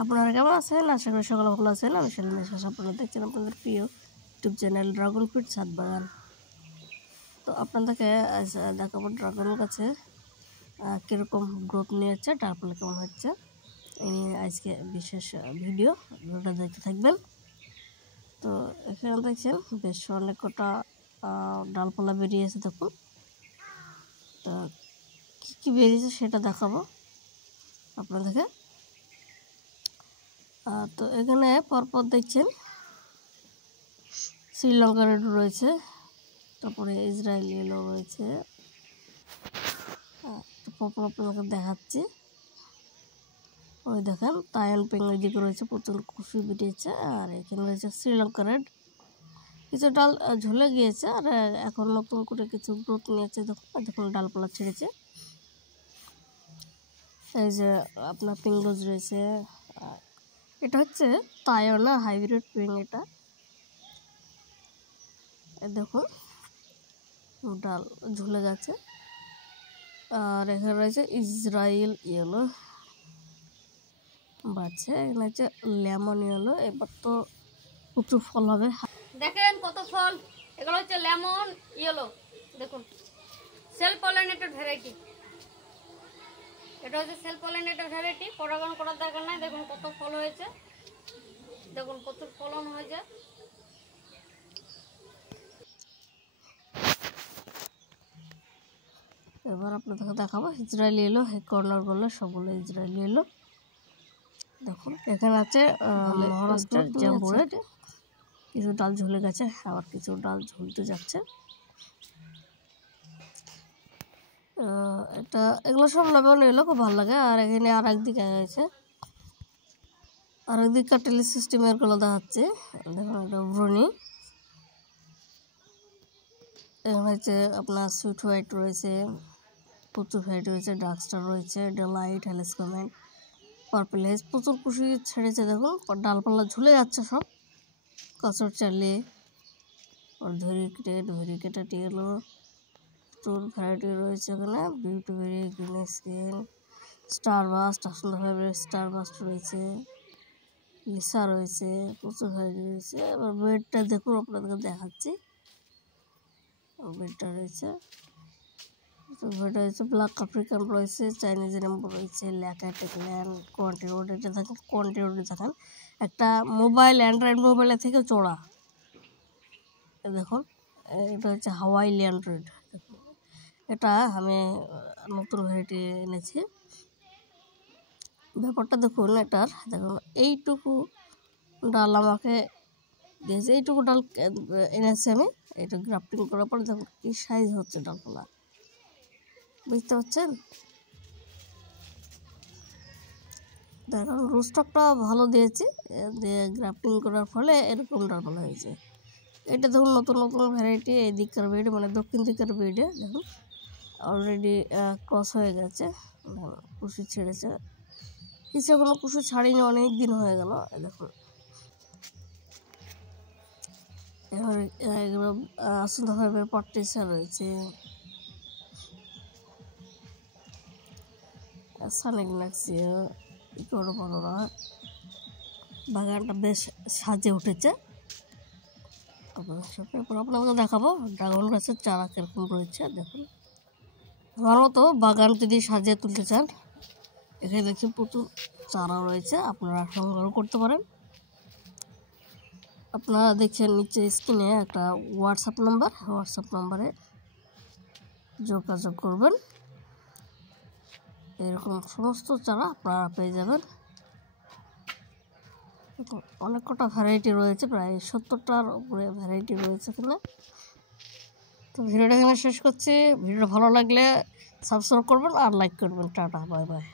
আপনারা কেমন আছেন? আশা করি সকলে ভালো আছেন। আমি সেলিম বিশ্বাস, আপনারা দেখছেন আপনাদের প্রিয় ইউটিউব চ্যানেল ড্রাগন ফ্রুট ছাদ বাগান। তো আপনাদেরকে আজ দেখাবো ড্রাগন গাছে কীরকম গ্রোথ নিয়েছে, ডালপালা কেমন হচ্ছে এই নিয়ে আজকে বিশেষ ভিডিওটা দেখতে থাকবেন। তো এখানে দেখছেন বেশ অনেক কটা ডালপালা বেরিয়েছে। দেখুন তো কী বেরিয়েছে সেটা দেখাবো আপনাদেরকে। তো এখানে পরপর দেখছেন শ্রীলঙ্কা রেড রয়েছে, তারপরে ইসরায়েল ইয়েলো রয়েছে। পরপর আপনাকে দেখাচ্ছি। ওই দেখেন তাইওয়ান পিঙ্ক ওইদিকে রয়েছে, প্রচুর কুশি বেরিয়েছে। আর এখানে রয়েছে শ্রীলঙ্কা রেড, কিছু ডাল ঝুলে গিয়েছে আর এখন নতুন করে কিছু গ্রোথ নিয়েছে। দেখুন ডালপালা ছেড়েছে। এই যে আপনার পিঙ্ক রোজ রয়েছে, এটা হচ্ছে তাইওয়ান হাইব্রিড পিঙ্ক। এটা দেখুন ডাল ঝুলে গেছে। আর এখানে রয়েছে ইসরায়েল ইয়েলো বাড়ছে, এখানে হচ্ছে লেমন ইয়েলো। এবার তো প্রচুর ফল হবে, দেখেন কত ফল। এগুলো হচ্ছে লেমন ইয়েলো, দেখুন সেলফ পলিনেটেড ভ্যারাইটি। এটা হচ্ছে সেলফ পলিনেটেড ভ্যারাইটি, পরাগণ করার দরকার নাই। দেখুন কত ফল হয়েছে, দেখুন প্রচুর ফলন হয়েছে। এবার আপনাদেরকে দেখাবো ইসরায়েল ইয়েলো। এই কর্নারগুলো সবগুলো ইসরায়েল ইয়েলো। দেখুন এখানে আছে মহারাষ্ট্রের জাম্বুরে, কিছু ডাল ঝুলে গেছে, আবার কিছু ডাল ঝুলতে যাচ্ছে। এটা এগুলো সব লেমন ইয়েলো, খুব ভালো লাগে। আর এখানে আর একদিকে গেছে, আর একদিকে টেলি সিস্টেমের গুলো দেখাচ্ছে। দেখুন এটা ব্রুনি। এখানে হচ্ছে আপনার সুইট হোয়াইট রয়েছে, প্রচুর ভ্যারাইটি রয়েছে, ডার্ক স্টার রয়েছে, ডেলাইট, হেলেসকমেন্ট, পার্পল হেজ। প্রচুর কুশি ছেড়েছে, দেখুন ডালপালা ঝুলে যাচ্ছে সব। কচর চালে আর ভেরিকেটা টিয়েলো, প্রচুর ভ্যারাইটি রয়েছে এখানে। Beauty berry, green skin, star bust, সুন্দরভাবে স্টার বাস্ট রয়েছে, লিসা রয়েছে, প্রচুর ভ্যারাইটি রয়েছে। এবার বেডটা দেখুন, আপনাদেরকে দেখাচ্ছি। বেডটা রয়েছে, বেডটা রয়েছে ব্ল্যাক আফ্রিকান রয়েছে, চাইনিজ রেম্বো রয়েছে, ল্যাকাটেকল্যান্ড, কোয়ান্টি রোড। এটা দেখেন কোয়ান্টি রোডে দেখেন একটা মোবাইল, অ্যান্ড্রয়েড মোবাইলের থেকে চড়া। দেখুন এটা হচ্ছে হাওয়াই ল্যান্ড্রয়েড। দেখুন এটা আমি নতুন ভ্যারাইটি এনেছি। ব্যাপারটা দেখুন এটার, দেখুন এইটুকু ডাল আমাকে দিয়েছে, এইটুকু ডাল এনেছি আমি। এটা গ্রাফটিং করার পর দেখুন কী সাইজ হচ্ছে ডালপালা, বুঝতে পারছেন? দেখুন রুস্টকটা ভালো দিয়েছি, দিয়ে গ্রাফটিং করার ফলে এরকম ডালপালা হয়েছে। এটা দেখুন নতুন নতুন ভ্যারাইটি, এই দিককার বেড মানে দক্ষিণ দিকের বেডে দেখুন অলরেডি ক্রস হয়ে গেছে, কুশি ছেড়েছে। কিছু কোনো কুশি ছাড়িনি, অনেক দিন হয়ে গেল। দেখুন এবার এগুলো সুন্দরভাবে পট্টিসা রয়েছে, সানেক লাগছে বড় বড়রা। বাগানটা বেশ সাজে উঠেছে। আপনাকে দেখাবো ড্রাগন গাছের চারা কীরকম রয়েছে। দেখুন আমার মতো বাগান যদি সাজিয়ে তুলতে চান, এখানে দেখছি প্রচুর চারা রয়েছে, আপনারা সংগ্রহ করতে পারেন। আপনারা দেখছেন নিচে স্ক্রিনে একটা হোয়াটসঅ্যাপ নাম্বারে যোগাযোগ করবেন, এরকম সমস্ত চারা আপনারা পেয়ে যাবেন। অনেক কটা ভ্যারাইটি রয়েছে, প্রায় 70টার উপরে ভ্যারাইটি রয়েছে এখানে। তো ভিডিওটা এখানে শেষ করছি। ভিডিওটা ভালো লাগলে সাবস্ক্রাইব করবেন আর লাইক করবেন। Tata, bye bye.